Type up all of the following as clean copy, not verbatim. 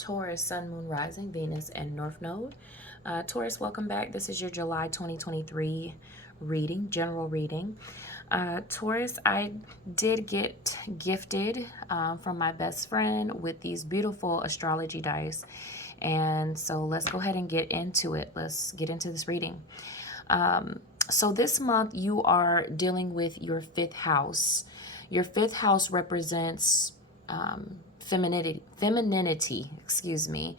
Taurus, Sun, Moon, Rising, Venus, and North Node. Taurus, welcome back. This is your July 2023 reading, general reading. Taurus, I did get gifted from my best friend with these beautiful astrology dice. And so let's go ahead and get into it. Let's get into this reading. So this month you are dealing with your fifth house. Your fifth house represents femininity, excuse me.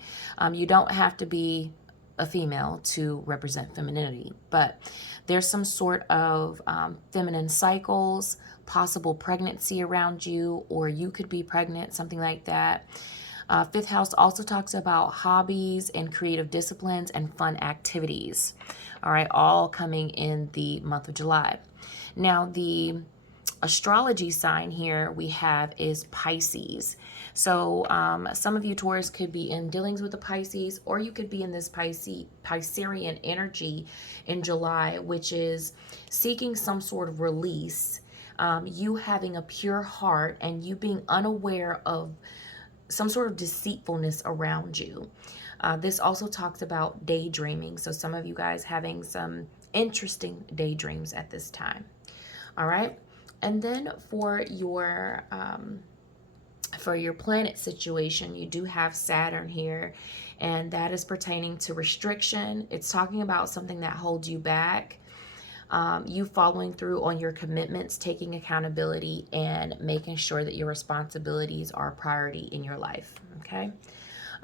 You don't have to be a female to represent femininity, but there's some sort of feminine cycles, possible pregnancy around you, or you could be pregnant, something like that. Fifth house also talks about hobbies and creative disciplines and fun activities. All right, all coming in the month of July. Now, the astrology sign here we have is Pisces. So some of you Taurus could be in dealings with the Pisces, or you could be in this Piscean energy in July, which is seeking some sort of release, you having a pure heart and you being unaware of some sort of deceitfulness around you. This also talks about daydreaming. So some of you guys having some interesting daydreams at this time. All right. And then for your planet situation, you do have Saturn here, and that is pertaining to restriction. It's talking about something that holds you back. You following through on your commitments, taking accountability, and making sure that your responsibilities are a priority in your life, okay?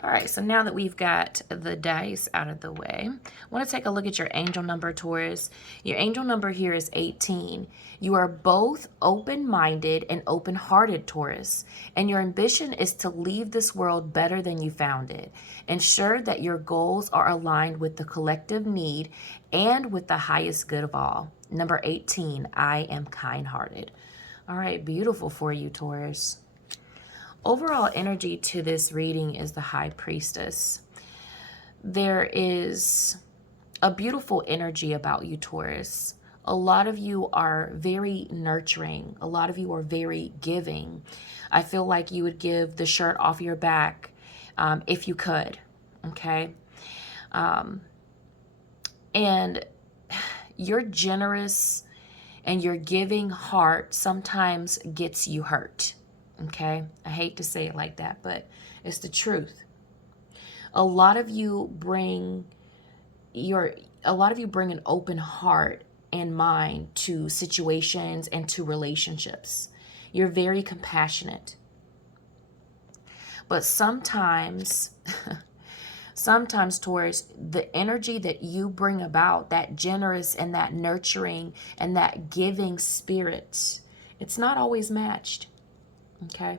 All right, so now that we've got the dice out of the way, I want to take a look at your angel number, Taurus. Your angel number here is 18. You are both open-minded and open-hearted, Taurus, and your ambition is to leave this world better than you found it. Ensure that your goals are aligned with the collective need and with the highest good of all. Number 18, I am kind-hearted. All right, beautiful for you, Taurus. Overall energy to this reading is the High Priestess. There is a beautiful energy about you, Taurus. A lot of you are very nurturing. A lot of you are very giving. I feel like you would give the shirt off your back if you could, okay? And your generous and your giving heart sometimes gets you hurt. Okay, I hate to say it like that, but it's the truth. A lot of you bring an open heart and mind to situations and to relationships. You're very compassionate. But sometimes Taurus, the energy that you bring about, that generous and that nurturing and that giving spirit, it's not always matched. Okay.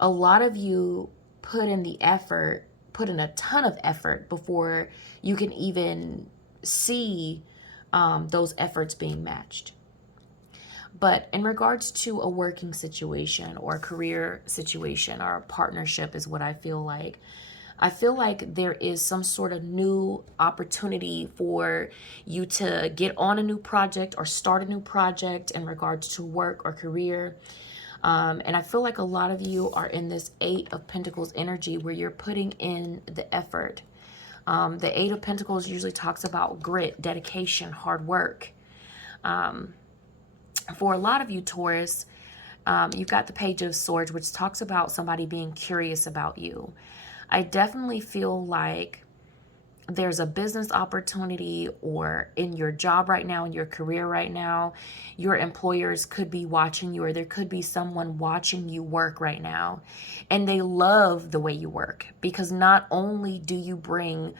A lot of you put in a ton of effort before you can even see those efforts being matched. But in regards to a working situation or a career situation or a partnership is what I feel like. I feel like there is some sort of new opportunity for you to get on a new project or start a new project in regards to work or career. And I feel like a lot of you are in this Eight of Pentacles energy where you're putting in the effort. The Eight of Pentacles usually talks about grit, dedication, hard work. For a lot of you, Taurus, you've got the Page of Swords, which talks about somebody being curious about you. I definitely feel like there's a business opportunity, or in your job right now, in your career right now, your employers could be watching you, or there could be someone watching you work right now. And they love the way you work, because not only do you bring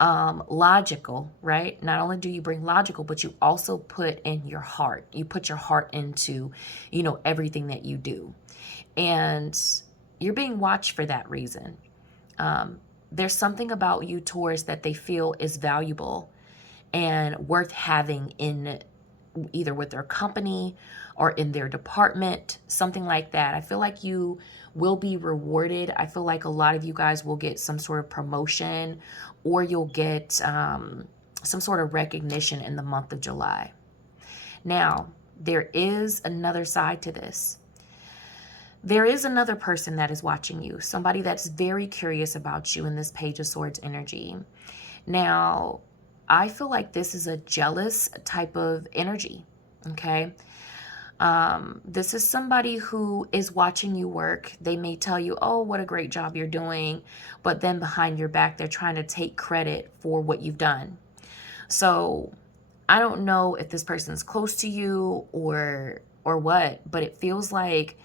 logical, right? Not only do you bring logical, but you also put in your heart. You put your heart into, everything that you do. And you're being watched for that reason. There's something about you, Taurus, that they feel is valuable and worth having in either with their company or in their department, something like that. I feel like you will be rewarded. I feel like a lot of you guys will get some sort of promotion, or you'll get some sort of recognition in the month of July. Now, there is another side to this. There is another person that is watching you, somebody that's very curious about you in this Page of Swords energy. Now, I feel like this is a jealous type of energy, okay? This is somebody who is watching you work. They may tell you, oh, what a great job you're doing. But then behind your back, they're trying to take credit for what you've done. So I don't know if this person's close to you or what, but it feels like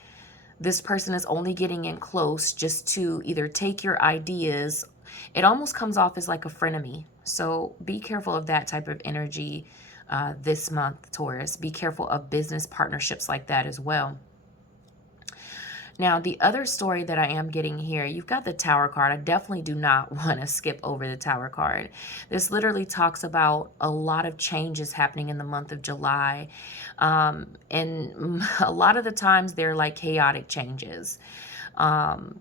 this person is only getting in close just to either take your ideas. It almost comes off as like a frenemy. So be careful of that type of energy this month, Taurus. Be careful of business partnerships like that as well. Now, the other story that I am getting here, you've got the Tower card. I definitely do not want to skip over the Tower card. This literally talks about a lot of changes happening in the month of July. And a lot of the times they're like chaotic changes.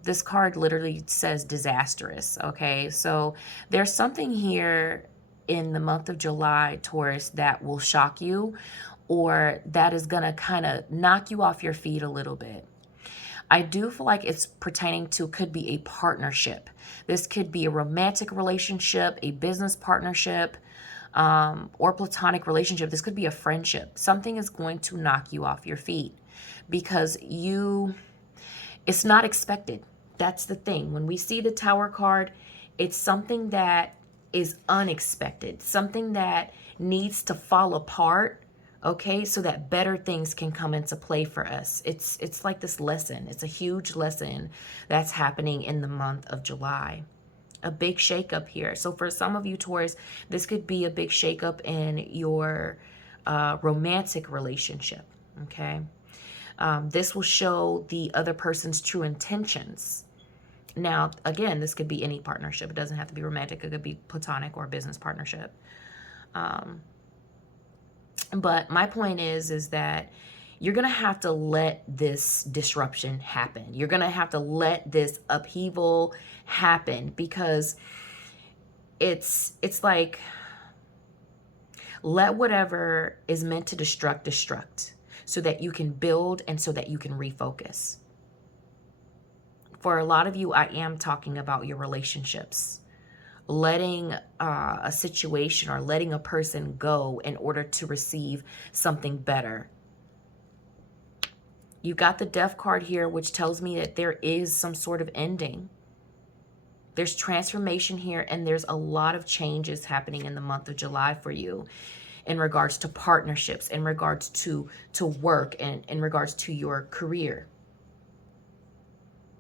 This card literally says disastrous, okay? So there's something here in the month of July, Taurus, that will shock you, or that is going to kind of knock you off your feet a little bit. I do feel like it's pertaining to, could be a partnership. This could be a romantic relationship, a business partnership, or platonic relationship. This could be a friendship. Something is going to knock you off your feet because it's not expected. That's the thing. When we see the Tower card, it's something that is unexpected, something that needs to fall apart, okay, so that better things can come into play for us. It's like this lesson. It's a huge lesson that's happening in the month of July. A big shakeup here. So for some of you, Taurus, this could be a big shakeup in your romantic relationship, okay? This will show the other person's true intentions. Now, again, this could be any partnership. It doesn't have to be romantic. It could be platonic or a business partnership. But my point is that you're going to have to let this disruption happen. You're going to have to let this upheaval happen because it's like, let whatever is meant to destruct so that you can build and so that you can refocus. For a lot of you, I am talking about your relationships. Letting a situation or letting a person go in order to receive something better. You got the Death card here, which tells me that there is some sort of ending. There's transformation here, and there's a lot of changes happening in the month of July for you in regards to partnerships, in regards to work, and in regards to your career.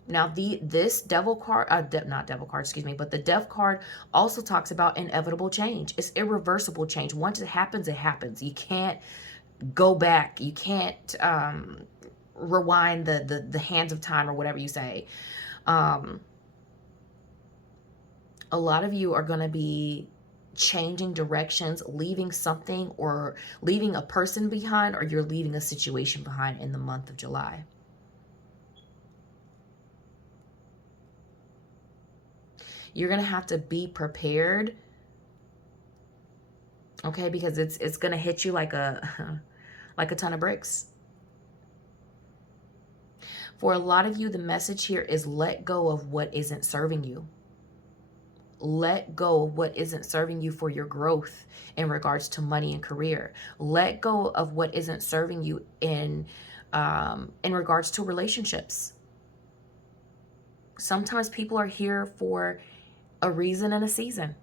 Now, this Devil card, not Devil card, excuse me, but the Death card also talks about inevitable change. It's irreversible change. Once it happens, it happens. You can't go back. You can't rewind the hands of time or whatever you say. A lot of you are going to be changing directions, leaving something or leaving a person behind, or you're leaving a situation behind in the month of July. You're going to have to be prepared, okay, because it's going to hit you like a ton of bricks. For a lot of you, the message here is let go of what isn't serving you. Let go of what isn't serving you for your growth in regards to money and career. Let go of what isn't serving you in regards to relationships. Sometimes people are here for a reason and a season.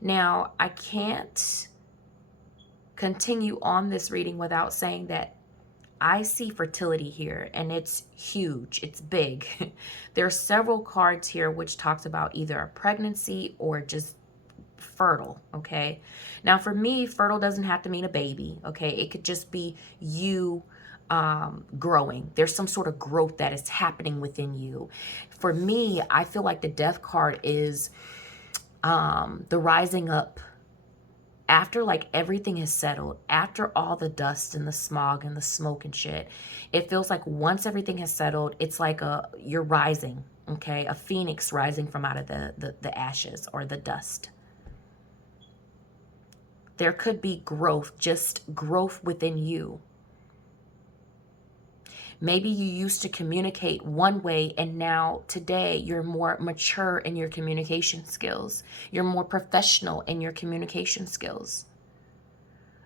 Now, I can't continue on this reading without saying that I see fertility here, and it's huge. It's big. There are several cards here which talks about either a pregnancy or just fertile, okay? Now, for me, fertile doesn't have to mean a baby, okay? It could just be you growing. There's some sort of growth that is happening within you. For me, I feel like the Death card is the rising up after like everything is settled, after all the dust and the smog and the smoke and shit. It feels like once everything has settled, it's like you're rising, okay? A phoenix rising from out of the ashes or the dust. There could be growth, just growth within you. Maybe you used to communicate one way and now today you're more mature in your communication skills. You're more professional in your communication skills.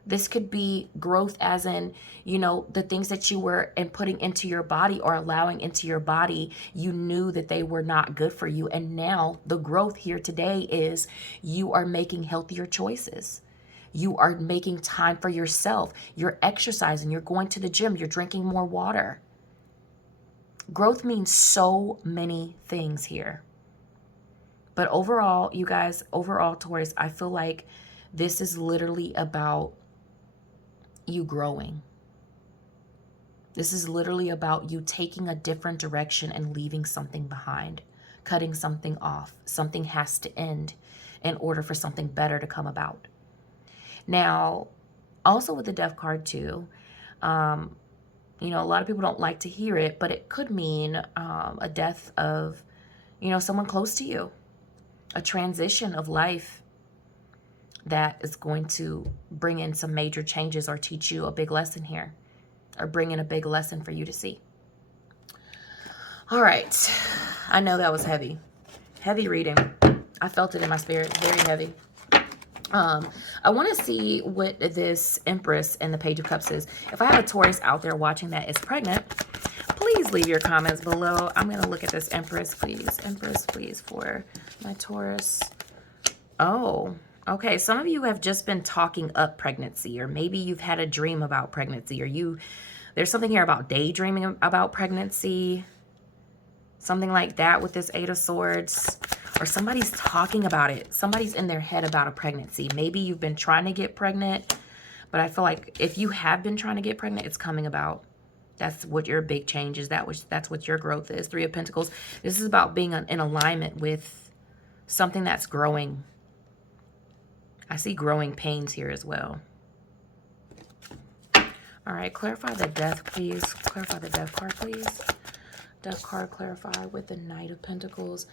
This could be growth as in, you know, the things that you were putting into your body or allowing into your body, you knew that they were not good for you. And now the growth here today is you are making healthier choices. You are making time for yourself. You're exercising. You're going to the gym. You're drinking more water. Growth means so many things here. But overall, you guys, overall, Taurus, I feel like this is literally about you growing. This is literally about you taking a different direction and leaving something behind, cutting something off. Something has to end in order for something better to come about. Now, also with the Death card too, you know, a lot of people don't like to hear it, but it could mean a death of, you know, someone close to you, a transition of life that is going to bring in some major changes or teach you a big lesson here, or bring in a big lesson for you to see. All right. I know that was heavy. Heavy reading. I felt it in my spirit. Very heavy. I want to see what this Empress and the Page of Cups is. If I have a Taurus out there watching that is pregnant, please leave your comments below. I'm going to look at this Empress, please. Empress, please, for my Taurus. Oh, okay. Some of you have just been talking up pregnancy, or maybe you've had a dream about pregnancy, or there's something here about daydreaming about pregnancy. Something like that with this Eight of Swords. Or somebody's talking about it. Somebody's in their head about a pregnancy. Maybe you've been trying to get pregnant, but I feel like if you have been trying to get pregnant, it's coming about. That's what your big change is. That's what your growth is. Three of Pentacles. This is about being in alignment with something that's growing. I see growing pains here as well. All right, clarify the Death, please. Clarify the Death card, please. Death card, clarify with the Knight of Pentacles.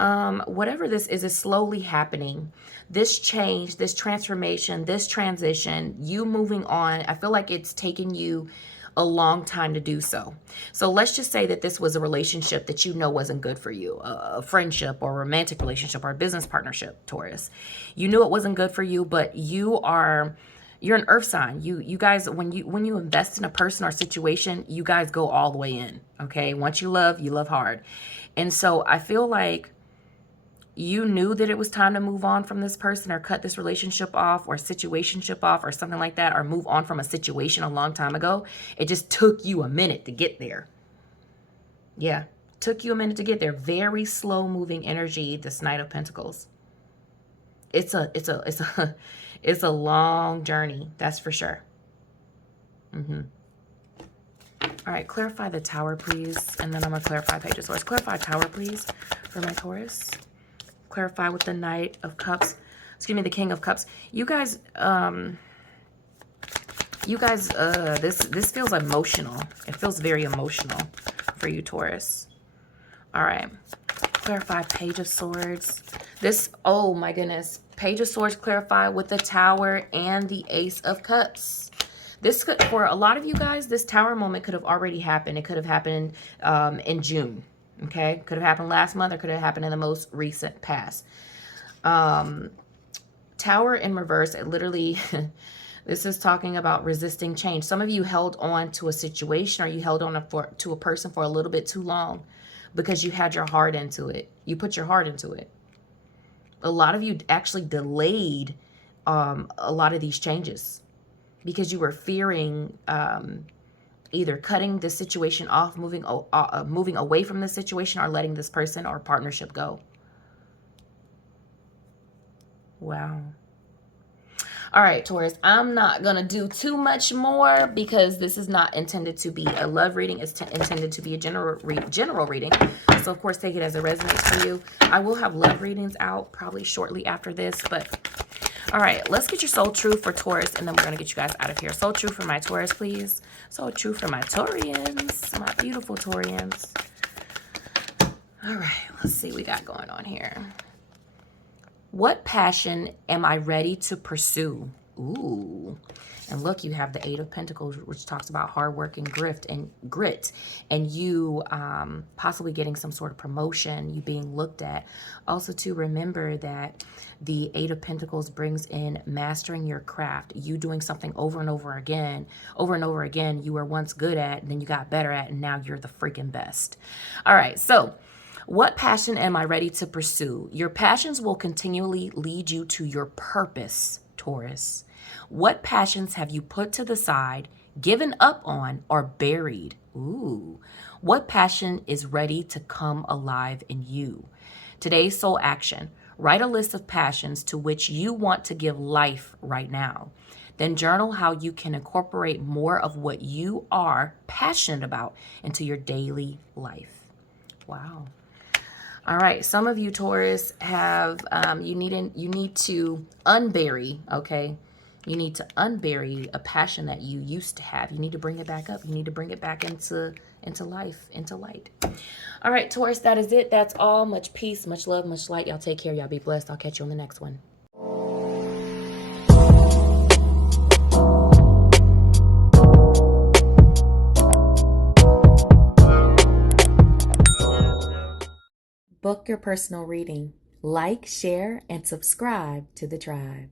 Whatever this is slowly happening. This change, this transformation, this transition, you moving on, I feel like it's taken you a long time to do so. So let's just say that this was a relationship that you know wasn't good for you, a friendship or romantic relationship or a business partnership, Taurus. You knew it wasn't good for you, but you're an earth sign. You guys, when you invest in a person or situation, you guys go all the way in, okay? Once you love hard. And so I feel like you knew that it was time to move on from this person or cut this relationship off or situationship off or something like that, or move on from a situation a long time ago. It just took you a minute to get there. Yeah, took you a minute to get there. Very slow moving energy, this Knight of Pentacles. It's a long journey, that's for sure. All right, clarify the Tower, please. And then I'm going to clarify Page of Swords. Clarify Tower, please, for my Taurus. Clarify with the Knight of Cups. Excuse me, the King of Cups. You guys, this feels emotional. It feels very emotional for you, Taurus. All right. Clarify Page of Swords. This, oh my goodness. Page of Swords clarify with the Tower and the Ace of Cups. This could, for a lot of you guys, this Tower moment could have already happened. It could have happened in June. Okay, could have happened last month or could have happened in the most recent past. Tower in reverse, it literally, this is talking about resisting change. Some of you held on to a situation, or you held on to a person for a little bit too long because you had your heart into it. You put your heart into it. A lot of you actually delayed a lot of these changes because you were fearing either cutting the situation off, moving away from the situation, or letting this person or partnership go. Wow. All right, Taurus, I'm not going to do too much more because this is not intended to be a love reading. It's intended to be a general reading. So, of course, take it as it resonates for you. I will have love readings out probably shortly after this, but all right, let's get your soul truth for Taurus, and then we're going to get you guys out of here. Soul truth for my Taurus, please. Soul truth for my Taurians, my beautiful Taurians. All right, let's see what we got going on here. What passion am I ready to pursue? Ooh. And look, you have the Eight of Pentacles, which talks about hard work and grit, and you possibly getting some sort of promotion, you being looked at. Also, to remember that the Eight of Pentacles brings in mastering your craft, you doing something over and over again, you were once good at, and then you got better at, and now you're the freaking best. All right, so what passion am I ready to pursue? Your passions will continually lead you to your purpose, Taurus. What passions have you put to the side, given up on, or buried? Ooh. What passion is ready to come alive in you? Today's soul action. Write a list of passions to which you want to give life right now. Then journal how you can incorporate more of what you are passionate about into your daily life. Wow. All right, some of you Taurus have you need to unbury, okay? You need to unbury a passion that you used to have. You need to bring it back up. You need to bring it back into life, into light. All right, Taurus, that is it. That's all. Much peace, much love, much light. Y'all take care. Y'all be blessed. I'll catch you on the next one. Book your personal reading. Like, share, and subscribe to the tribe.